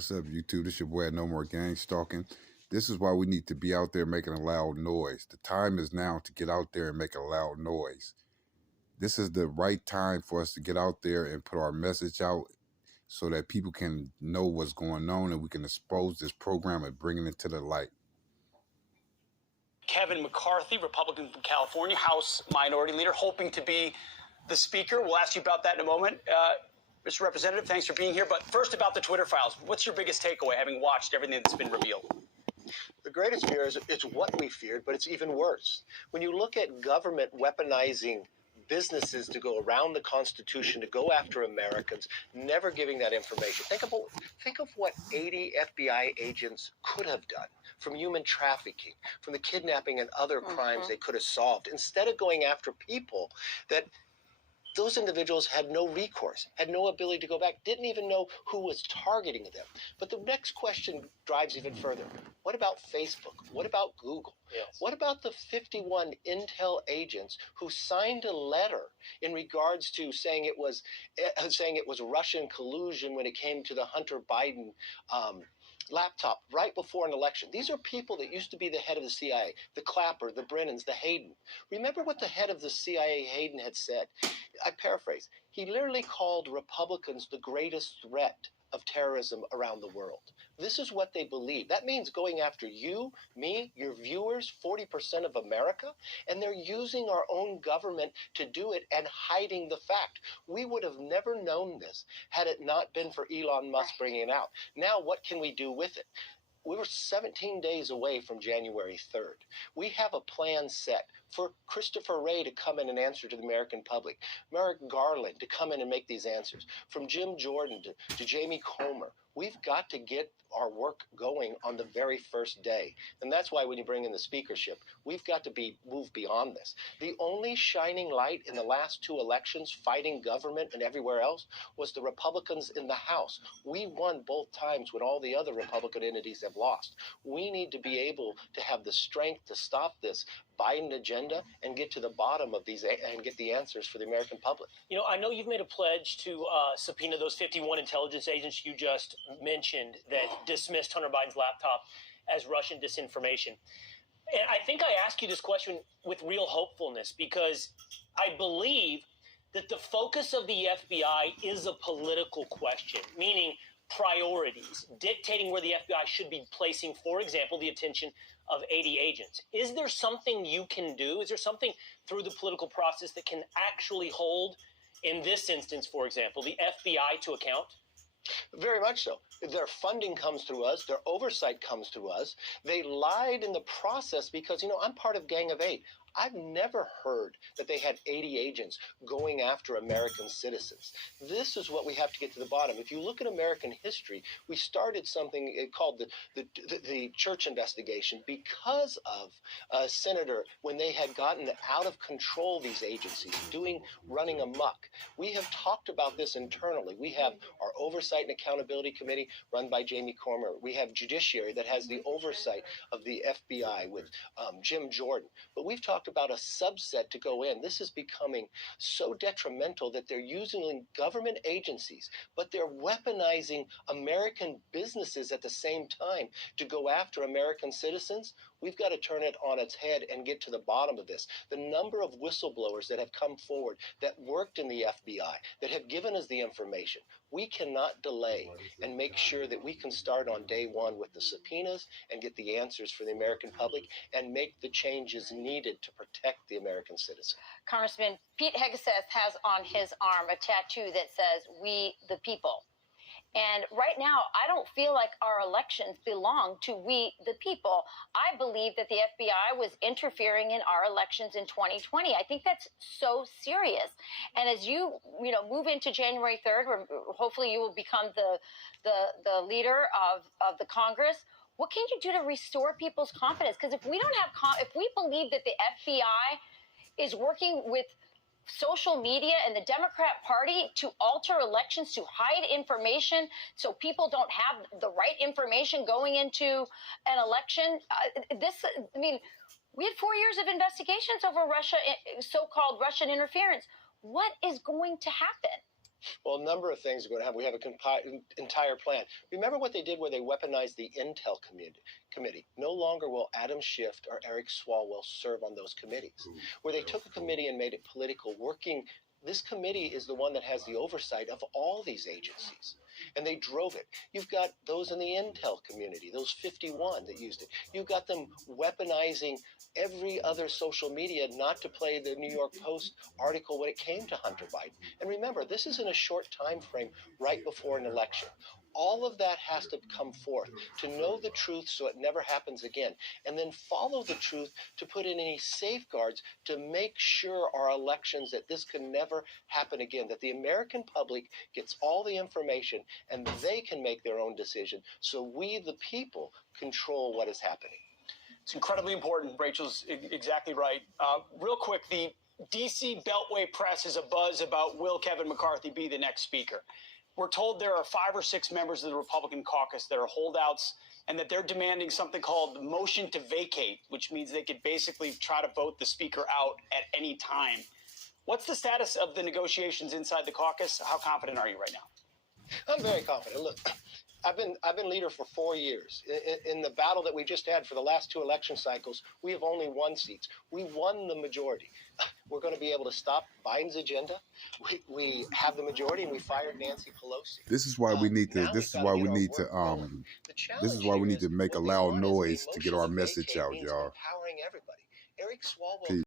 What's up, YouTube? This your boy at No More Gang Stalking. This is why we need to be out there making a loud noise. The time is now to get out there and make a loud noise. This is the right time for us to get out there and put our message out so that people can know what's going on and we can expose this program and bring it to the light. Kevin McCarthy, Republican from California, House Minority Leader, hoping to be the Speaker. We'll ask you about that in a moment. Mr. Representative, thanks for being here. But first, about the Twitter files. What's your biggest takeaway, having watched everything that's been revealed? The greatest fear is it's what we feared, but it's even worse. When you look at government weaponizing businesses to go around the Constitution, to go after Americans, never giving that information. Think of what 80 FBI agents could have done, from human trafficking, from the kidnapping and other crimes they could have solved, instead of going after people that those individuals had no recourse, had no ability to go back, didn't even know who was targeting them. But the next question drives even further. What about Facebook? What about Google? Yes. What about the 51 Intel agents who signed a letter in regards to saying it was Russian collusion when it came to the Hunter Biden laptop right before an election? These are people that used to be the head of the CIA, the Clapper, the Brennans, the Hayden. Remember what the head of the CIA, Hayden, had said? I paraphrase. He literally called Republicans the greatest threat of terrorism around the world. This is what they believe. That means going after you, me, your viewers, 40% of America, and they're using our own government to do it and hiding the fact. We would have never known this had it not been for Elon Musk bringing it out. Now, what can we do with it? We were 17 days away from January 3rd. We have a plan set for Christopher Wray to come in and answer to the American public, Merrick Garland to come in and make these answers, from Jim Jordan to Jamie Comer. We've got to get our work going on the very first day. And that's why when you bring in the speakership, we've got to move beyond this. The only shining light in the last two elections, fighting government and everywhere else, was the Republicans in the House. We won both times when all the other Republican entities have lost. We need to be able to have the strength to stop this Biden agenda and get to the bottom of these and get the answers for the American public. You know, I know you've made a pledge to subpoena those 51 intelligence agents you just mentioned that dismissed Hunter Biden's laptop as Russian disinformation. And I think I ask you this question with real hopefulness because I believe that the focus of the FBI is a political question, meaning priorities, dictating where the FBI should be placing, for example, the attention of 80 agents. Is there something you can do? Is there something through the political process that can actually hold, in this instance, for example, the FBI to account? Very much so. Their funding comes through us. Their oversight comes through us. They lied in the process because, I'm part of Gang of Eight. I've never heard that they had 80 agents going after American citizens. This is what we have to get to the bottom. If you look at American history, we started something called the church investigation because of a senator when they had gotten out of control these agencies, running amok. We have talked about this internally. We have our Oversight and Accountability Committee run by Jamie Comer. We have Judiciary that has the oversight of the FBI with Jim Jordan. But we've talked about a subset to go in. This is becoming so detrimental that they're using government agencies, but they're weaponizing American businesses at the same time to go after American citizens. We've got to turn it on its head and get to the bottom of this. The number of whistleblowers that have come forward that worked in the FBI, that have given us the information, we cannot delay and make sure that we can start on day one with the subpoenas and get the answers for the American public and make the changes needed to protect the American citizen. Congressman Pete Hegseth has on his arm a tattoo that says, "We the people." And right now, I don't feel like our elections belong to we the people. I believe that the FBI was interfering in our elections in 2020. I think that's so serious. And as you move into January 3rd, where hopefully you will become the leader of the Congress, what can you do to restore people's confidence? Because if we don't have if we believe that the FBI is working with social media and the Democrat Party to alter elections, to hide information so people don't have the right information going into an election. We had 4 years of investigations over Russia, so-called Russian interference. What is going to happen? Well, a number of things are going to happen. We have an entire plan. Remember what they did where they weaponized the Intel committee. No longer will Adam Schiff or Eric Swalwell serve on those committees. Where they took a committee and made it political, this committee is the one that has the oversight of all these agencies. And they drove it. You've got those in the Intel community, those 51 that used it. You've got them weaponizing every other social media not to play the New York Post article when it came to Hunter Biden. And remember, this is in a short time frame right before an election. All of that has to come forth to know the truth so it never happens again, and then follow the truth to put in any safeguards to make sure our elections, that this can never happen again, that the American public gets all the information and they can make their own decision so we, the people, control what is happening. It's incredibly important. Rachel's exactly right. Real quick, the D.C. Beltway press is abuzz about will Kevin McCarthy be the next speaker. We're told there are 5 or 6 members of the Republican caucus that are holdouts and that they're demanding something called the motion to vacate, which means they could basically try to vote the speaker out at any time. What's the status of the negotiations inside the caucus? How confident are you right now? I'm very confident. Look, I've been leader for 4 years. In the battle that we just had for the last 2 election cycles, we have only won seats. We won the majority. We're going to be able to stop Biden's agenda. We have the majority, and we fired Nancy Pelosi. This is why we need to. This is why we need to. This is why we need to make a loud noise to get our message out, y'all. Empowering everybody. Eric Swalwell. Peace.